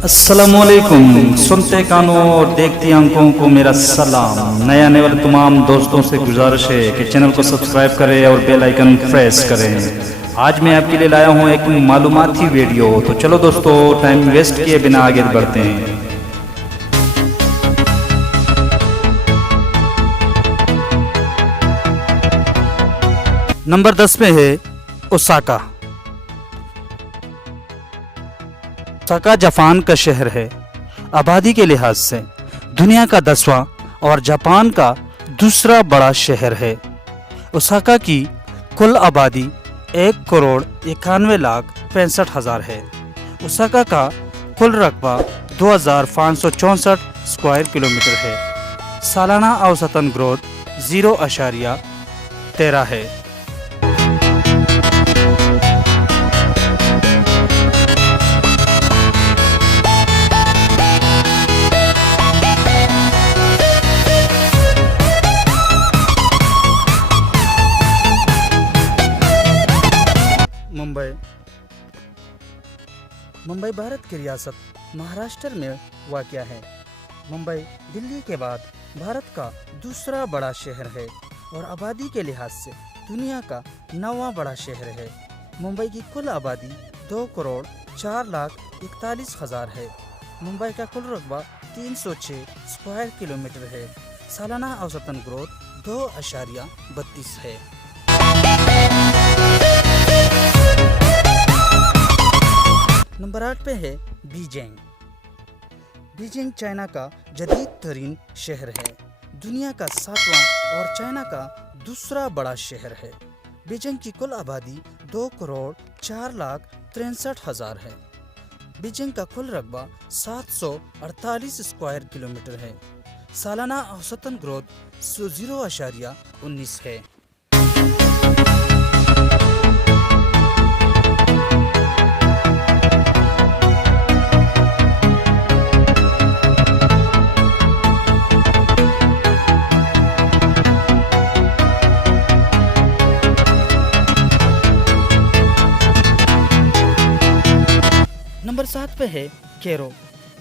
अस्सलामुअलैकुम। सुनते कानों और देखती आंखों को मेरा सलाम। नए आने वाले तमाम दोस्तों से गुजारिश है कि चैनल को सब्सक्राइब करें और बेल आइकन प्रेस करें। आज मैं आपके लिए लाया हूं एक मालूमाती वीडियो। तो चलो दोस्तों, टाइम वेस्ट किए बिना आगे बढ़ते हैं। नंबर 10 पे है ओसाका। ओसाका जापान का शहर है। आबादी के लिहाज से दुनिया का 10वां और जापान का दूसरा बड़ा शहर है। ओसाका की कुल आबादी 1,91,65,000 है। ओसाका का कुल रकबा 2,564 स्क्वायर किलोमीटर है। सालाना औसतन ग्रोथ 0.13 है। मुंबई भारत की रियासत महाराष्ट्र में वाक़या है। मुंबई दिल्ली के बाद भारत का दूसरा बड़ा शहर है और आबादी के लिहाज से दुनिया का 9वां बड़ा शहर है। मुंबई की कुल आबादी 2,04,41,000 है। मुंबई का कुल रकबा 306 स्क्वायर किलोमीटर है। सालाना औसतन ग्रोथ 2.32 है। नंबर 8 पे है बीजिंग। बीजिंग चाइना का जदीद तरीन शहर है। दुनिया का 7वां और चाइना का दूसरा बड़ा शहर है। बीजिंग की कुल आबादी 2,04,63,000 है। बीजिंग का कुल रकबा 748 स्क्वायर किलोमीटर है। सालाना औसतन ग्रोथ 0.19 है। नंबर 7 पे है कैरो।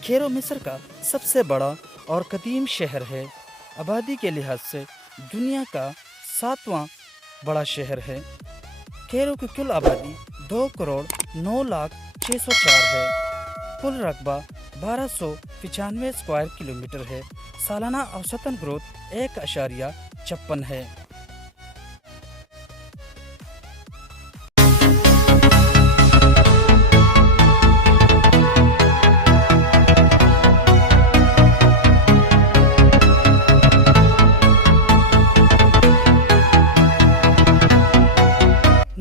कैरो मिस्र का सबसे बड़ा और कदीम शहर है। आबादी के लिहाज से दुनिया का 7वां बड़ा शहर है। कैरो की कुल आबादी 2,09,06,004 है। कुल रकबा 1,295 स्क्वायर किलोमीटर है। सालाना औसतन ग्रोथ 1.56 है।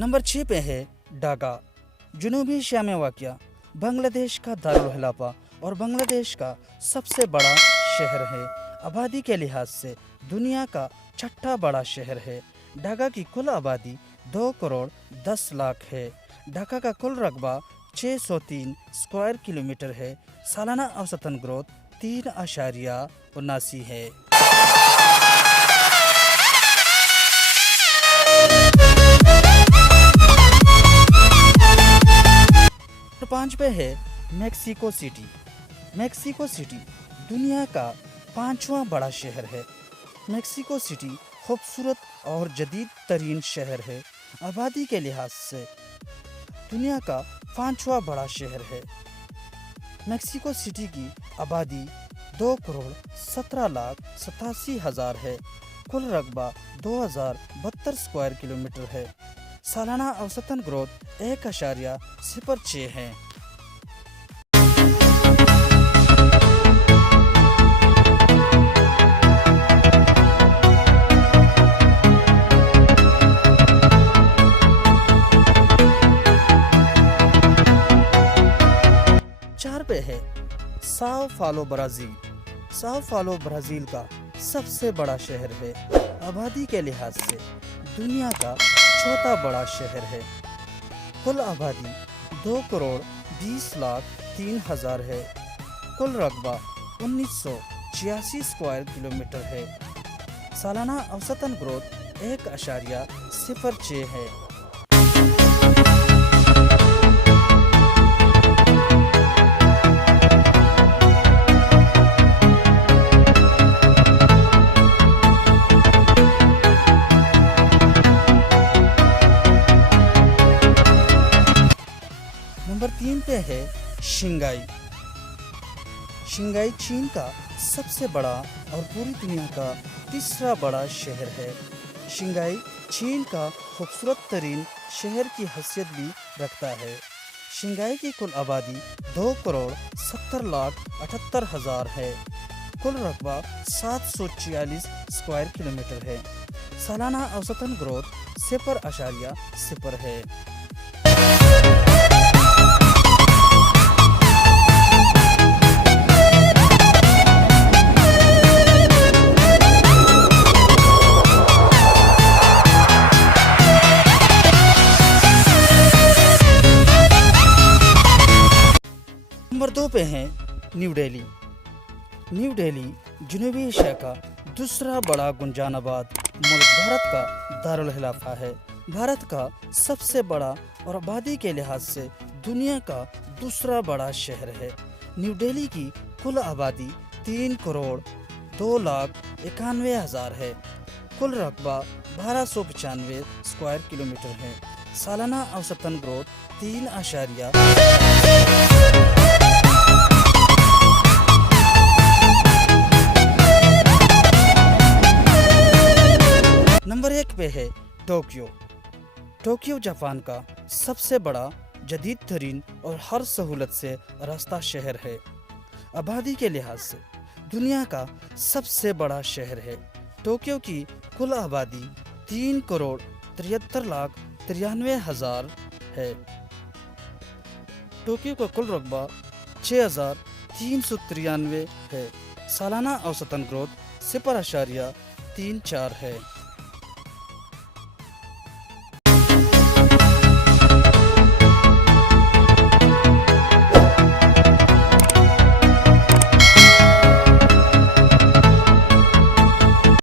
नंबर 6 पे है ढाका। जनूबी एशिया में वाक़या बांग्लादेश का दारुल खिलाफा और बांग्लादेश का सबसे बड़ा शहर है। आबादी के लिहाज से दुनिया का 6ठा बड़ा शहर है। ढाका की कुल आबादी 2,10,00,000 है। ढाका का कुल रकबा 603 स्क्वायर किलोमीटर है। सालाना औसतन ग्रोथ 3.79 है। 5 पे है मेक्सिको सिटी। मेक्सिको सिटी दुनिया का 5वां बड़ा शहर है। मेक्सिको सिटी खूबसूरत और जदीद तरीन शहर है। आबादी के लिहाज से दुनिया का 5वां बड़ा शहर है। मेक्सिको सिटी की आबादी 2,17,87,000 है। कुल रकबा 2,072 स्क्वायर किलोमीटर है। सालाना औसतन ग्रोथ 1.06 है। पे है Sao Paulo Brazil. Sao Paulo Brazil का सबसे बड़ा शहर है। आबादी के लिहाज से दुनिया का 4था बड़ा शहर है। कुल आबादी 2,20,03,000 है। कुल रकबा 1,986 स्क्वायर किलोमीटर है। सालाना औसतन ग्रोथ 1.06 है। 3 पे है शंघाई। शंघाई चीन का सबसे बड़ा और पूरी दुनिया का तीसरा बड़ा शहर है। शंघाई चीन का खूबसूरत तरीन शहर की हैसियत भी रखता है। शंघाई की कुल आबादी 2,70,78,000 है। कुल रकबा 746 स्क्वायर किलोमीटर है। सालाना औसतन ग्रोथ 0.0 है। नंबर 2 पे है न्यू दिल्ली। न्यू दिल्ली जनूबी एशिया का दूसरा बड़ा गुंजानाबाद मुल्क भारत का दारुल खिलाफा है। भारत का सबसे बड़ा और आबादी के लिहाज से दुनिया का दूसरा बड़ा शहर है। न्यू दिल्ली की कुल आबादी 3,02,91,000 है। कुल रकबा 1295 स्क्वायर किलोमीटर है। सालाना औसतन ग्रोथ 3.0। नंबर 1 पे है टोक्यो। टोक्यो जापान का सबसे बड़ा जदीद तरीन और हर सहूलत से रास्ता शहर है। आबादी के लिहाज से दुनिया का सबसे बड़ा शहर है। टोक्यो की कुल आबादी 3,73,93,000 है। टोक्यो का कुल रकबा 6,393 है। सालाना औसतन ग्रोथ 0.34 है।